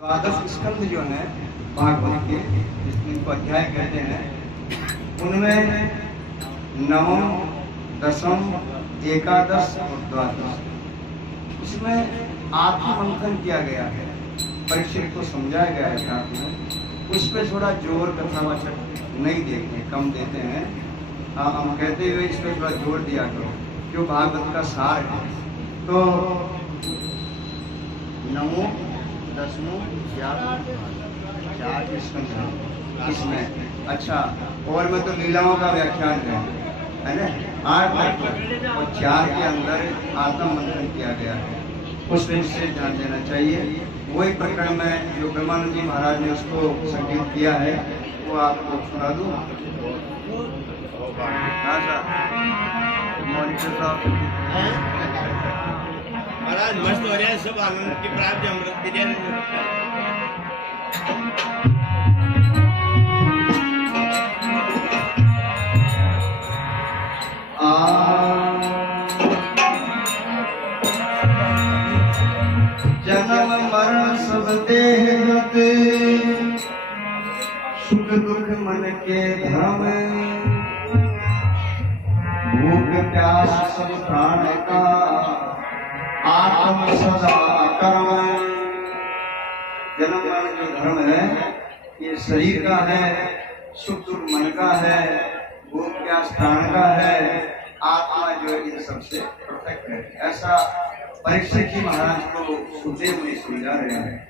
द्वादश स्कंद जो है भागवत के जिसको अध्याय कहते हैं, उनमें नवम, दसम, एकादश और द्वादश, उसमें आत्ममंथन किया गया है, परीक्षित को समझाया गया है ठाकुर में। उस पर थोड़ा जोर कथावाचक नहीं देते, कम देते हैं। हम कहते हुए इस पर थोड़ा जोर दिया करो, जो भागवत का सार है। तो नवो, दसमों, चार इसमें अच्छा, और में तो लीलाओं का व्याख्यान है ना, 8 तक और 4 के अंदर आत्म मंथन किया गया है। उस पर से ध्यान देना चाहिए। वही प्रकरण में जो ब्रह्मानंद जी महाराज ने उसको संकेत किया है, वो आपको सुना दूँ। महाराज मस्त हो जाए, सब आनंद की प्राप्ति, अमृत की जय। जन्म मरण सब देहगत, सुख दुख मन के धर्म, भूख प्यास सब प्राण का, आत्म सदा कर्म। जन्म मरण जो धर्म है ये शरीर का है, सुख दुख मन का है, भूख प्यास प्राण का है, आत्मा जो है इन सबसे पृथक है। ऐसा परीक्षित जी महाराज को सुखदेव मुनि समझा रहे हैं।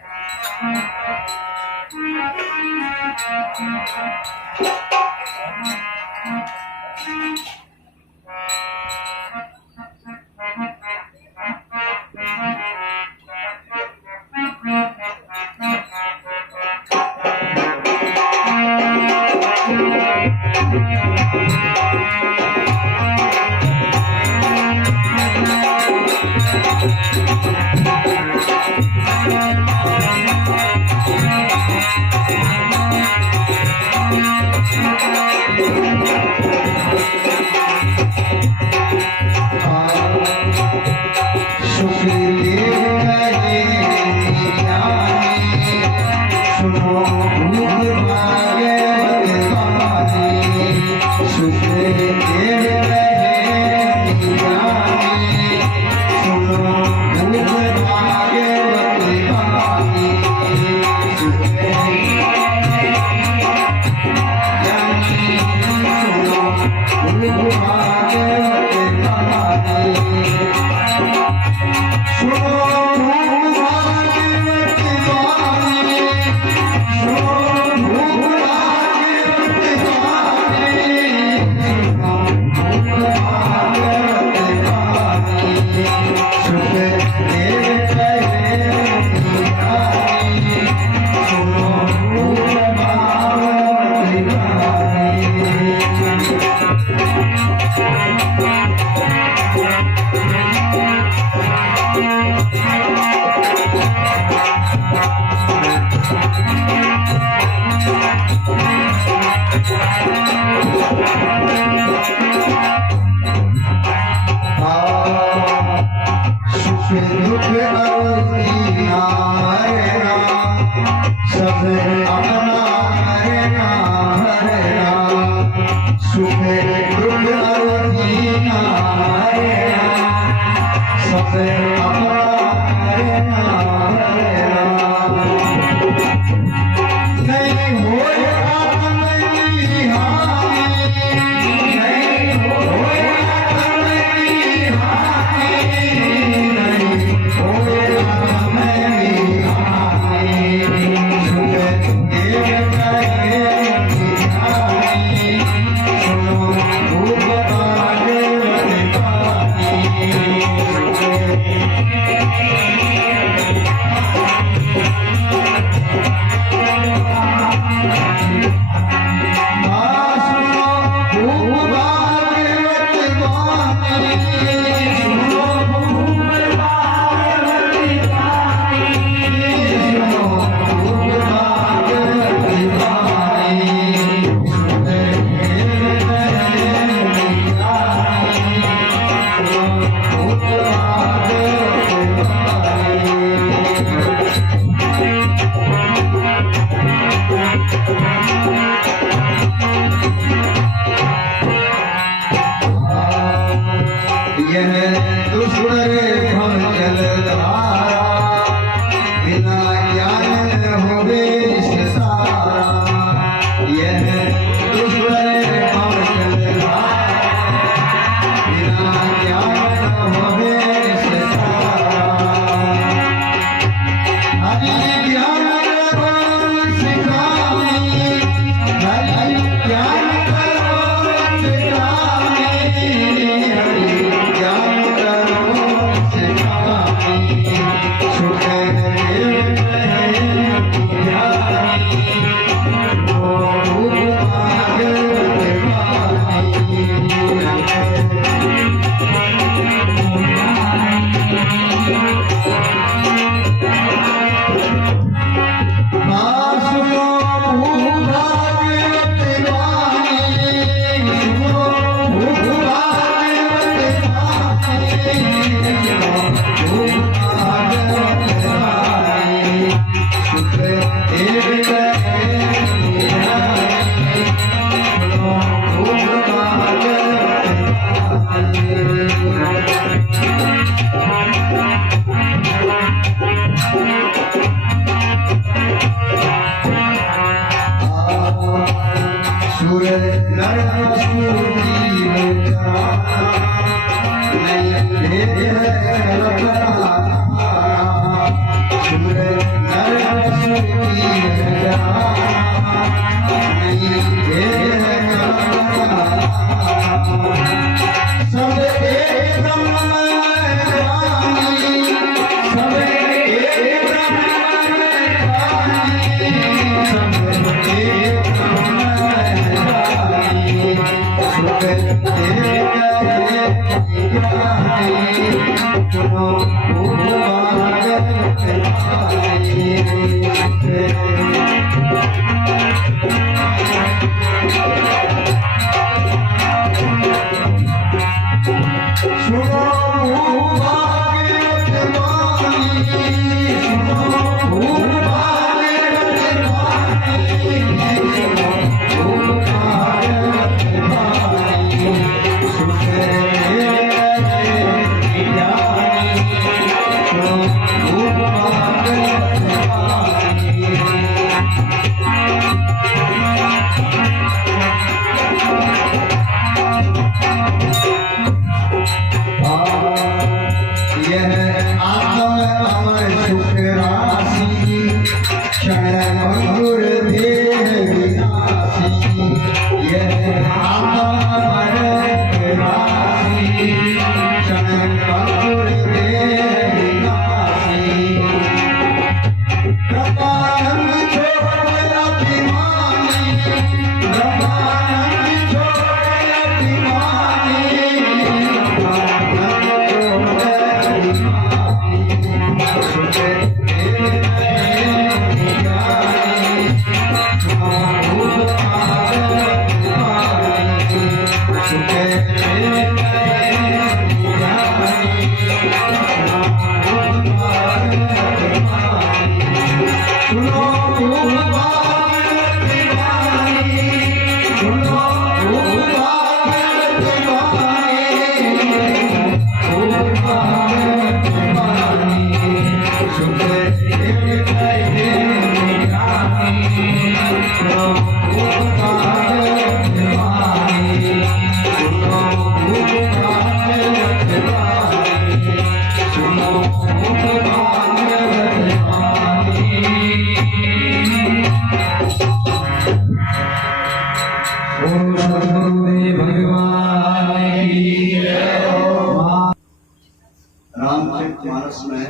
रामचरितमानस में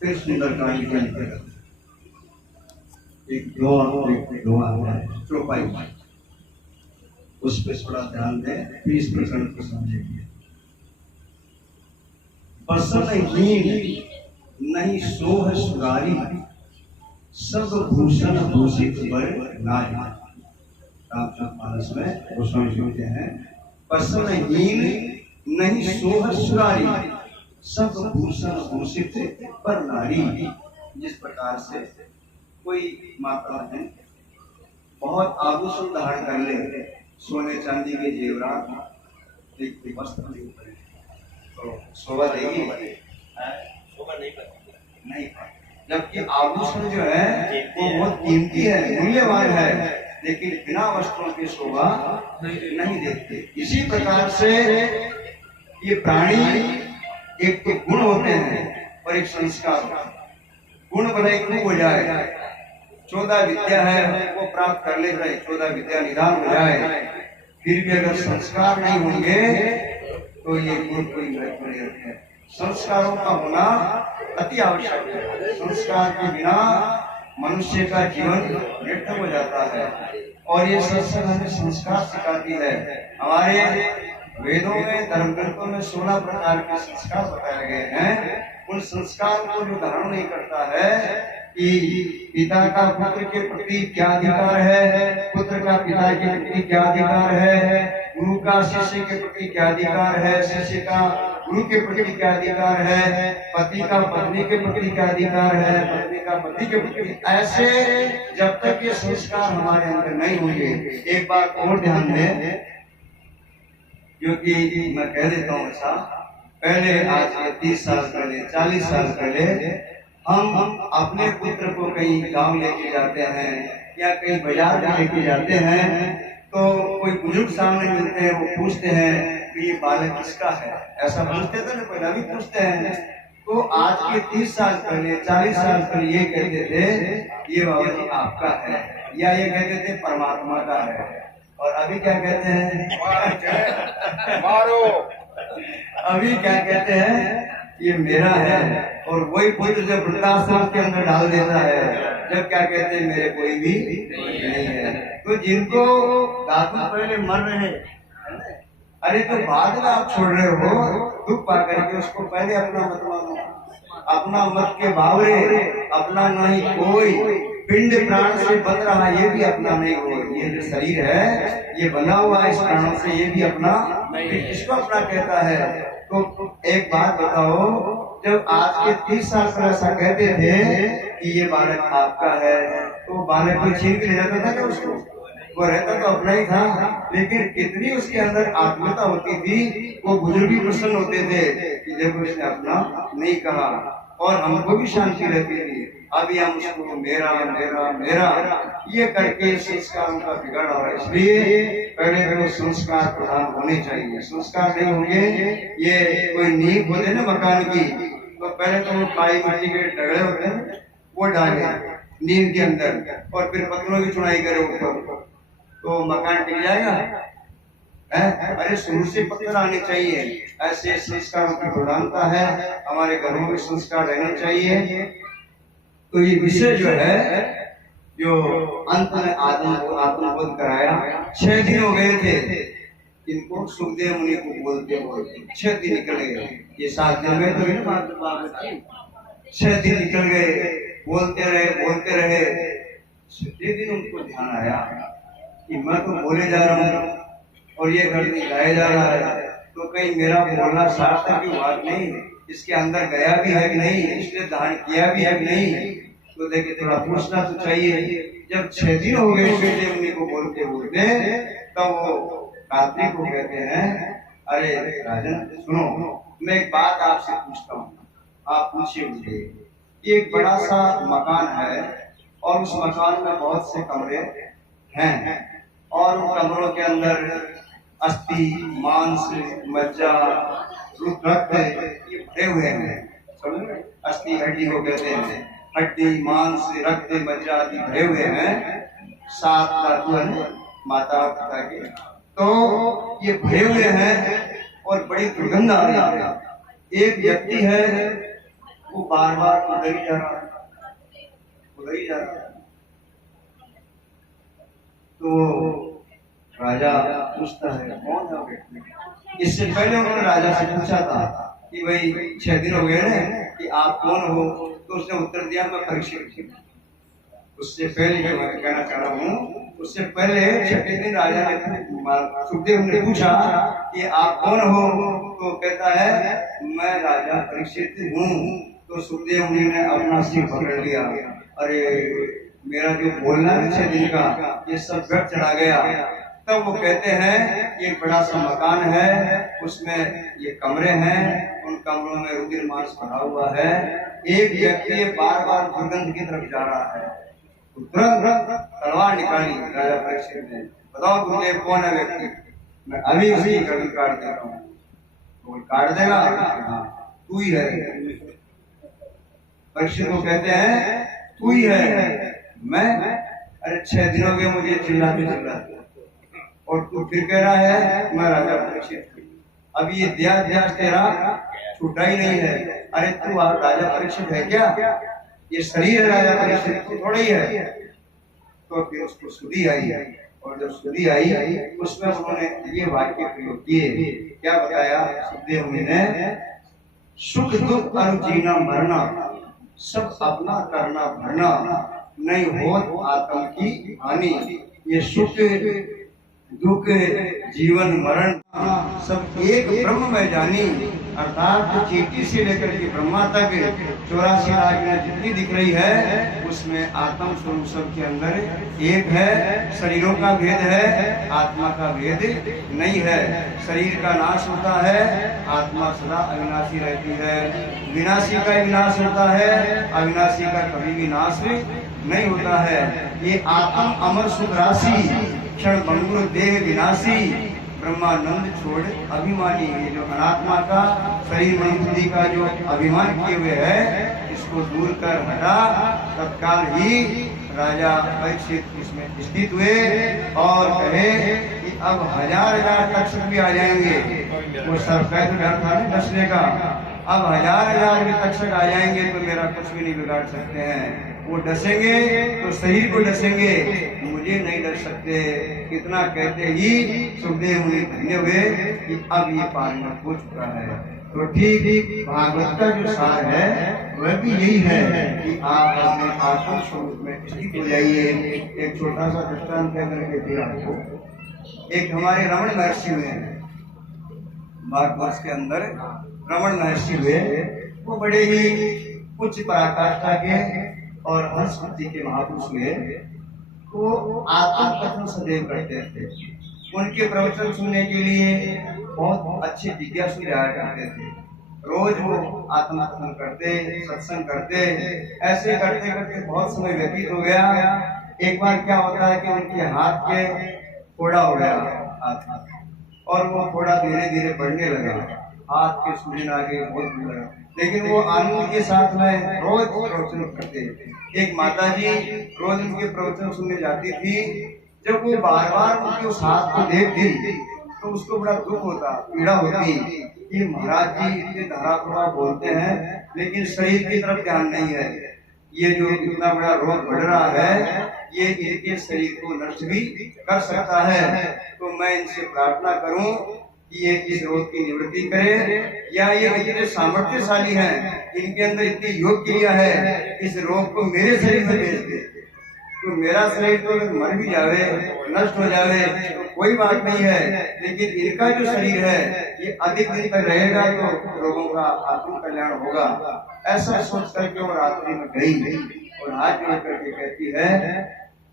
फिर सुंदरकांड के अंतर्गत एक दोहा है चौपाई, उस पर थोड़ा ध्यान दें, 20 प्रकरण को समझेंगे। बसनहीन नहीं सोह सुरारी, सब भूषण भूषित बर नारी। रामचरितमानस में गोस्वामी कहते हैं, बसनहीन नहीं सोह सुरारी, सब भूषण भूषित पर नारी। जिस प्रकार से कोई माता है बहुत आभूषण धारण कर ले, सोने चांदी के जेवरात, एक वस्त्र नहीं पहने तो शोभा देगी? शोभा नहीं पाती, नहीं पाती। जबकि आभूषण जो है वो बहुत कीमती है, मूल्यवान है, लेकिन बिना वस्त्रों की शोभा नहीं देखते। इसी प्रकार से ये प्राणी एक तो गुण होते हैं और एक संस्कार होता है। गुण भले खूब हो जाए, 14 विद्या है वो प्राप्त कर ले जाए, 14 विद्या निदान हो जाए, फिर भी अगर संस्कार नहीं होंगे तो ये गुण कोई महत्व नहीं रखते। संस्कारों का होना अति आवश्यक है। संस्कार के बिना मनुष्य का जीवन व्यर्थ हो जाता है। और ये सत्संग हमें संस्कार सिखाती है। हमारे वेदों में, धर्म ग्रंथों में 16 प्रकार के संस्कार बताए गए हैं। उन संस्कार को जो धारण नहीं करता है कि पिता का पुत्र के प्रति क्या अधिकार है, पुत्र का पिता के प्रति क्या अधिकार है, गुरु का शिष्य के प्रति क्या अधिकार है, शिष्य का गुरु के प्रति क्या अधिकार है, पति का पत्नी के प्रति क्या अधिकार है, पत्नी का पति के प्रति, ऐसे जब तक ये संस्कार हमारे अंदर नहीं होंगे। एक बात और ध्यान दें, क्योंकि मैं कह देता हूँ ऐसा, पहले आज से 30 साल पहले, 40 साल पहले हम अपने पुत्र को कहीं गांव लेके जाते हैं या कहीं बाजार में लेके जाते हैं तो कोई बुजुर्ग सामने मिलते हैं, वो पूछते हैं कि ये बालक किसका है, ऐसा पूछते थे ना, पहले भी पूछते हैं। तो आज के 30 साल पहले, 40 साल पहले ये कहते थे ये बाबा जी आपका है, या ये कहते थे परमात्मा का है। और अभी क्या कहते हैं, मारो। अभी क्या कहते हैं, ये मेरा है। और वही पुत्र जब वृद्धाश्रम के अंदर डाल देता है, जब क्या कहते हैं मेरे कोई भी नहीं है। तो जिनको दादू पहले मर रहे, अरे तो बाद में आप छोड़ रहे हो दुख पा करके, उसको पहले अपना मत मानो, अपना मत के बावरे, अपना नहीं कोई, पिंड प्राण से बन रहा ये भी अपना नहीं हो। ये जो शरीर है ये बना हुआ है इस प्राणों से, ये भी अपना किसको अपना कहता है। तो एक बात बताओ, जब आज के 30 साल पहले ऐसा कहते थे कि ये बालक आपका है, तो बालक कोई छीन के ले जाता था क्या उसको, वो रहता तो अपना ही था, लेकिन कितनी उसके अंदर आत्मीयता होती थी। वो बुजुर्ग भी प्रसन्न होते थे कि जब उसने अपना नहीं कहा, और हमको भी शांति रहती थी। अभी हम उसको मेरा मेरा मेरा ये करके संस्कारों का बिगड़ रहा है। इसलिए पहले तो संस्कार प्रधान होने चाहिए। संस्कार नहीं होंगे, ये कोई नींव होते ना मकान की, तो पहले तो वो काई मिट्टी के डगड़े होते हैं वो डाले नींव के अंदर, और फिर पत्थरों की चुनाई करे ऊपर, तो मकान टिक जाएगा है? अरे शुरू से पत्थर आने चाहिए। ऐसे संस्कारों की प्रधानता है। हमारे घरों में संस्कार रहने चाहिए। तो ये विषय जो है, जो अंत में आत्मबोध कराया, 6 दिन हो गए थे इनको सुखदेव मुनि को बोलते बोलते, 6 दिन निकल गए। ये 7 दिन में तो 6 दिन निकल गए, बोलते रहे। 6 दिन उनको ध्यान आया कि मैं तो बोले जा रहा हूँ और ये घर नहीं लाया जा रहा है, तो कहीं मेरा बोलना सार्थक की बात नहीं, इसके अंदर गया भी है कि नहीं, इसने धारण किया भी है कि नहीं, तो देखिए थोड़ा पूछना तो चाहिए। जब 6 दिन हो गए सुखदेव मुनि को बोलते बोलते, तो वो कार्तिक को कहते हैं, अरे राजन सुनो, मैं एक बात आपसे पूछता हूँ, आप पूछिए मुझे। एक बड़ा सा मकान है और उस मकान में बहुत से कमरे हैं, और उन कमरों के अंदर अस्थि, मांस, मज्जा, रक्त ये भरे हुए हैं। अस्थि हड्डी को कहते हैं, हड्डी, मांस, रक्त, मज्जा आदि भरे हुए हैं। 7 धातु हैं माता पिता के, तो ये भरे हुए हैं और बड़ी दुर्गंध आ रही है। एक व्यक्ति है वो बार बार उधर ही जा रहा है। तो राजा पूछता है कौन है व्यक्ति। इससे पहले उन्होंने राजा से पूछा था कि भाई 6 दिन हो गए ना कि आप कौन हो, तो उसने उत्तर दिया मैं परीक्षित। उससे पहले जो मैं कहना चाह रहा हूँ, उससे पहले 6 दिन राजा ने सुखदेव ने पूछा कि आप कौन हो, तो कहता है मैं राजा परीक्षित हूँ। तो सुखदेव मुनि ने अपना सिर पकड़ लिया, अरे मेरा जो बोलना है 6 दिन का ये सब व्यर्थ चला गया। तब वो कहते हैं एक बड़ा सा मकान है, उसमें ये कमरे हैं, उन कमरों में रुधिर मांस भरा हुआ है। एक व्यक्ति बार बार दुर्गंध की तरफ जा रहा है, तुरंत तलवार निकाली राजा परीक्षित ने, बताओ गुरुदेव कौन है व्यक्ति, मैं अभी उसी गर्दन काट दे रहा हूँ। तो काट देगा, हाँ तू ही है। परीक्षित को कहते हैं तू ही है। मैं? अरे 6 दिन हो गए मुझे चिल्लाते और तू फिर कह रहा है मैं राजा परीक्षित। अब ये ध्यास तेरा छूटा ही नहीं है। अरे तू राजा परीक्षित है क्या? ये शरीर है राजा परीक्षित थोड़ा ही है। तो फिर उसको सुधी आई और जब सुधी आई उसमें उन्होंने ये वाक्य प्रयोग किए। क्या बताया सुखदेव मुनि ने? सुख दुख और जीना मरना सब अपना करना भरना, नहीं होत आत्म की हानि। ये सुख दुख जीवन मरण सब एक ब्रह्म में जानी। अर्थात चीटी से लेकर के ब्रह्मा तक 84 आज्ञा जितनी दिख रही है उसमें आत्म स्वरूप सब के अंदर एक है। शरीरों का भेद है, आत्मा का भेद नहीं है। शरीर का नाश होता है, आत्मा सदा अविनाशी रहती है। विनाशी का विनाश होता है, अविनाशी का कभी भी नाश नहीं होता है। ये आत्म अमर सुख राशि क्षण भंगुर देह विनाशी ब्रह्मानंद छोड़ अभिमानी। ये जो अनात्मा का शरीर मन बुद्धि का जो अभिमान किए हुए है इसको दूर कर हटा तत्काल ही राजा परीक्षित इसमें स्थित हुए और कहे कि अब 1000 तक्षक भी आ जाएंगे। वो सब का तो डर था डसने का। अब 1000 भी तक्षक आ जाएंगे तो मेरा कुछ भी नहीं बिगाड़ सकते हैं। वो डसेंगे तो शरीर को डसेंगे, मुझे नहीं डर सकते। इतना कहते ही सुखदेव मुनि धन्य हुए कि अब ये पारिणत हो चुका है। तो ठीक भागवत का जो सार है वह भी यही है कि आप अपने आत्म स्वरूप में स्थित हो जाइए। एक छोटा सा दृष्टांत क्या करके दिया आपको। एक हमारे रमण महर्षि हुए भारतवर्ष के अंदर रमण महर्षि हुए। वो बड़े ही उच्च पराकाष्ठा के और हंस बुद्धि के महापुरुष हुए। वो आत्म कथन सदैव करते थे। उनके प्रवचन सुनने के लिए बहुत अच्छे जिज्ञासु जाया करते थे। रोज वो आत्म कथन करते, सत्संग करते। ऐसे करते करते बहुत समय व्यतीत हो गया। एक बार क्या होता है कि उनके हाथ के फोड़ा हो गया हाथ और वो फोड़ा धीरे धीरे बढ़ने लगा। हाथ के सूजन आगे बहुत लगा, लेकिन वो आनंद के साथ में रोज प्रवचन करते। एक माताजी रोज उनके प्रवचन सुनने जाती थी। जब वो बार बार उनके उस हाथ को देखती तो उसको बड़ा दुख होता, पीड़ा होती कि महाराज जी इतने धारापुरा बोलते हैं लेकिन शरीर की तरफ ध्यान नहीं है। ये जो इतना बड़ा रोग बढ़ रहा है ये इनके शरीर को नष्ट भी कर सकता है। तो मैं इनसे प्रार्थना करूं कि ये इस रोग की निवृत्ति करे, या ये इतने सामर्थ्यशाली हैं, इनके अंदर इतनी योग क्रिया है, इस रोग को मेरे शरीर में भेज दे। तो मेरा शरीर तो अगर मर भी जावे, नष्ट हो जावे तो कोई बात नहीं है, लेकिन इनका जो शरीर है ये अधिक दिन तक रहेगा तो लोगों का आत्म कल्याण होगा। ऐसा सोच करके वो रात्रि में गई और हाथ जोड़ करके कहती है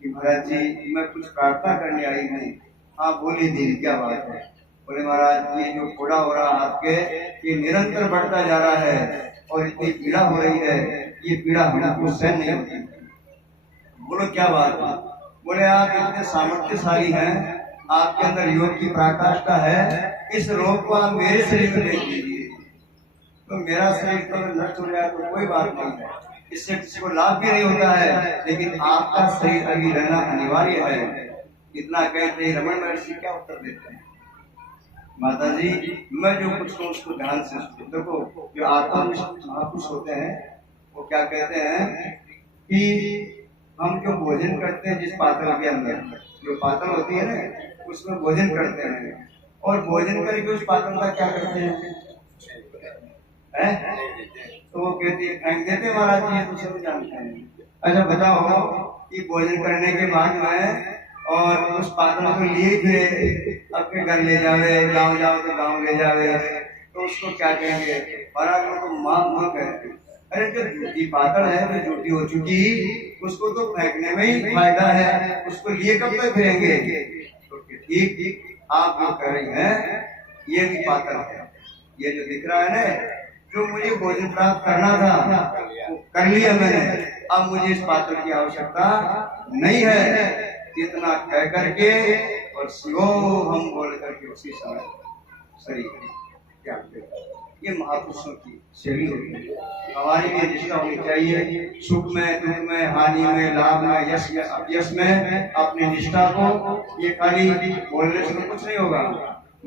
कि महाराज जी मैं कुछ प्रार्थना करने आई नहीं। हाँ बोली दीदी क्या बात है? बोले महाराज ये जो फोड़ा हो रहा आपके ये निरंतर बढ़ता जा रहा है और इतनी पीड़ा हो रही है, ये पीड़ा हमको सहन नहीं होती। बोलो क्या बात है? बोले आप इतने सामर्थ्यशाली हैं, आपके अंदर योग की पराकाष्ठा है, इस रोग को आप मेरे शरीर में देख लीजिए। तो मेरा शरीर तो नष्ट हो जाए तो कोई बात नहीं है, इससे किसी को लाभ भी नहीं होता है, लेकिन आपका शरीर अभी रहना अनिवार्य है। इतना कहते रमण महर्षि क्या उत्तर देते हैं? माता जी मैं जो कुछ हूँ उसको ध्यान से सुनो। देखो जो आत्मनिष्ठ महापुरुष होते हैं वो क्या कहते हैं कि हम जो भोजन करते हैं जिस पात्र के अंदर जो पात्र होती है ना उसमें भोजन करते हैं और भोजन करके उस पात्र का क्या करते हैं तो वो कहते हैं फेंक देते महाराज जी, ये तो सब जानते हैं। अच्छा बताओ कि भोजन करने के बाद में और उस पात्र को लिए फिर अपने घर ले जावे, गाँव जाओ तो गाँव ले जावे तो उसको क्या कहेंगे? महाराज वो तो माँ माँ कहते। अरे जो झूठी पात्र है जो झूठी हो चुकी उसको तो फेंकने में ही फायदा है, उसको लिए कब तक फिरेंगे? तो ठीक ठीक आप जो कह रही हैं ये भी पात्र है। ये जो दिख रहा है ना जो मुझे भोजन प्राप्त करना था वो कर लिया मैंने, अब मुझे इस पात्र की आवश्यकता नहीं है। इतना कह करके और शिवो हम बोल करके उसी समय शरीर त्याग देते। ये महापुरुषों की शैली होती है। हमारी भी निष्ठा होनी चाहिए, सुख में, दुख में, हानि में, लाभ में, यश में, अपयश में अपनी निष्ठा को, ये खाली बोलने से कुछ नहीं होगा।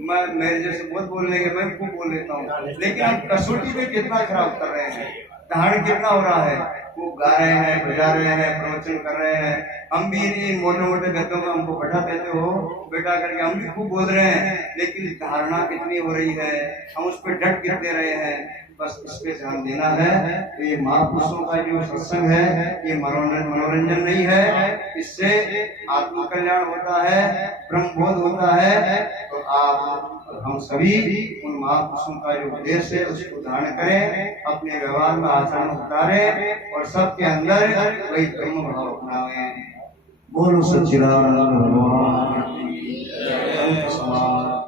मैं मेरे जैसे बहुत बोल लेंगे, मैं खूब बोल लेता हूँ, लेकिन हम कसौटी में कितना खराब कर रहे हैं, धारण कितना हो रहा है, वो गा रहे हैं, बजा रहे हैं, प्रवचन कर रहे हैं, हम भी नहीं मोटे मोटे गद्दों में हमको बैठा देते हो बेटा करके, हम भी खूब बोल रहे हैं, लेकिन धारणा कितनी हो रही है, हम उस पर डट गिर दे रहे हैं। बस इस पे ध्यान देना है। तो ये महापुरुषों का जो सत्संग है ये मनोरंजन नहीं है, इससे आत्मकल्याण होता है, ब्रह्मबोध होता है। तो आप हम सभी उन महापुरुषों का जो उपदेश है उसको धारण करें, अपने व्यवहार में आचरण उतारें और सबके अंदर वही ब्रह्म भाव अपनावें। बोलो सच्चिदानंद भगवान की जय।